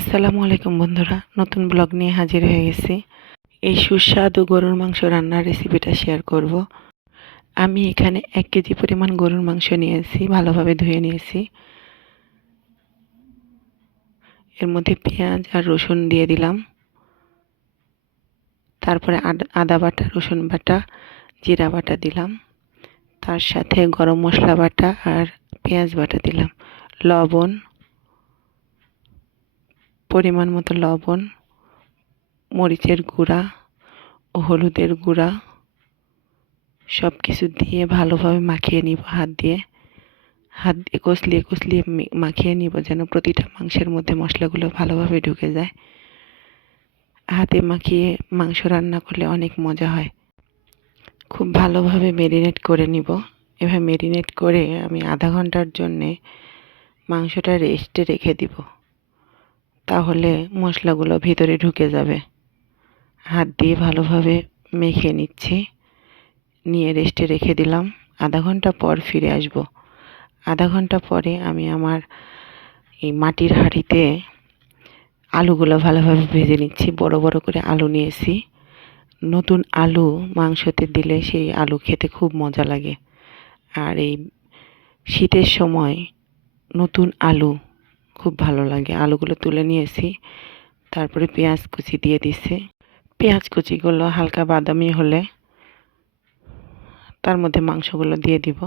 আসসালামু আলাইকুম বন্ধুরা, নতুন ব্লগ নিয়ে হাজির হয়ে গেছি। এই সুস্বাদু গরুর মাংস রান্নার রেসিপিটা শেয়ার করব। আমি এখানে 1 কেজি পরিমাণ গরুর মাংস নিয়েছি, ভালোভাবে ধুয়ে নিয়েছি। এর মধ্যে পেঁয়াজ আর রসুন দিয়ে দিলাম। তারপরে আদা বাটা, রসুন বাটা, জিরা বাটা দিলাম। তার সাথে গরম মশলা বাটা আর পেঁয়াজ বাটা দিলাম। লবণ, পরিমাণ মতো লবণ, মরিচের গুঁড়া ও হলুদের গুঁড়া সব কিছু দিয়ে ভালোভাবে মাখিয়ে নিব। হাত দিয়ে কষলিয়ে কষলিয়ে মাখিয়ে নিব, যেন প্রতিটা মাংসের মধ্যে মশলাগুলো ভালোভাবে ঢুকে যায়। হাতে মাখিয়ে মাংস রান্না করলে অনেক মজা হয়। খুব ভালোভাবে ম্যারিনেট করে নিব। এভাবে ম্যারিনেট করে আমি আধা ঘন্টার জন্যে মাংসটা রেস্টে রেখে দিব, তাহলে মশলাগুলো ভিতরে ঢুকে যাবে। হাত দিয়ে ভালোভাবে মেখে নিচ্ছি, নিয়ে রেস্টে রেখে দিলাম। আধা ঘন্টা পর ফিরে আসব। আধা ঘন্টা পরে আমি আমার এই মাটির হাঁড়িতে আলুগুলো ভালোভাবে ভেজে নিচ্ছি। বড় বড় করে আলু নিয়েছি। নতুন আলু মাংসতে দিলে সেই আলু খেতে খুব মজা লাগে। আর এই শীতের সময় নতুন আলু খুব ভালো লাগে। আলুগুলো তুলে নিয়েছি। তারপরে পেঁয়াজ কুচি দিয়ে দিচ্ছি। পেঁয়াজ কুচিগুলো হালকা বাদামি হলে তার মধ্যে মাংসগুলো দিয়ে দিব।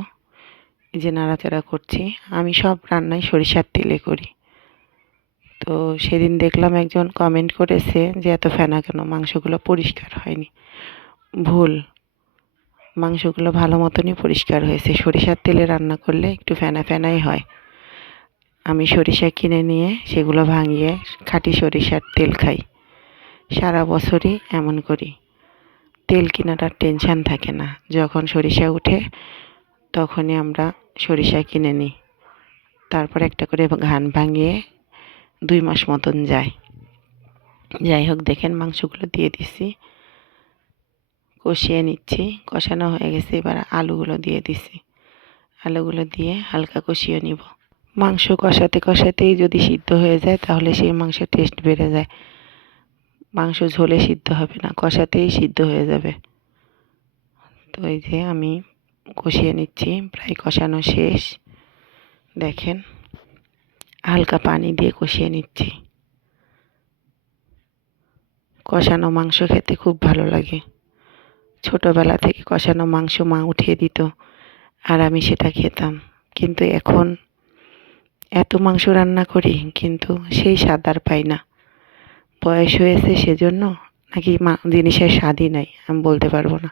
এই যে নাড়াচাড়া করছি। আমি সব রান্নাই সরিষার তেলে করি। তো সেদিন দেখলাম একজন কমেন্ট করেছে যে এত ফেনা কেন, মাংসগুলো পরিষ্কার হয়নি। ভুল, মাংসগুলো ভালো মতনই পরিষ্কার হয়েছে। সরিষার তেলে রান্না করলে একটু ফেনা ফেনাই হয়। আমি সরিষা কিনে নিয়ে সেগুলো ভাঙিয়ে খাঁটি সরিষার তেল খাই। সারা বছরই এমন করি। তেল কেনাটার টেনশান থাকে না। যখন সরিষা উঠে তখনই আমরা সরিষা কিনে নিই। তারপর একটা করে ঘান ভাঙিয়ে 2 মাস মতন যায়। যাই হোক, দেখেন মাংসগুলো দিয়ে দিছি, কষিয়ে নিচ্ছি। কষানো হয়ে গেছে, এবার আলুগুলো দিয়ে দিছি। আলুগুলো দিয়ে হালকা কষিয়ে নিব। মাংস কষাতে কষাতেই যদি সিদ্ধ হয়ে যায় তাহলে সেই মাংসের টেস্ট বেড়ে যায়। মাংস ঝোলে সিদ্ধ হবে না, কষাতেই সিদ্ধ হয়ে যাবে। তো এই যে আমি কষিয়ে নিচ্ছি, প্রায় কষানো শেষ। দেখেন, হালকা পানি দিয়ে কষিয়ে নিচ্ছি। কষানো মাংস খেতে খুব ভালো লাগে। ছোটোবেলা থেকে কষানো মাংস মা উঠিয়ে দিত, আর আমি সেটা খেতাম। কিন্তু এখন এত মাংস রান্না করি, কিন্তু সেই স্বাদ আর পাই না। বয়স হয়েছে সেজন্য, নাকি জিনিসের স্বাদই নাই, আমি বলতে পারবো না।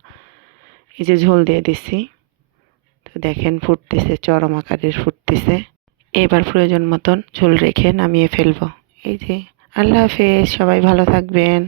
এই যে ঝোল দিয়ে দিচ্ছি। তো দেখেন ফুটতেছে, চরম আকারের ফুটতেছে। এবার প্রয়োজন মতন ঝোল রেখে নামিয়ে ফেলবো। এই যে, আল্লাহ হাফেজ, সবাই ভালো থাকবেন।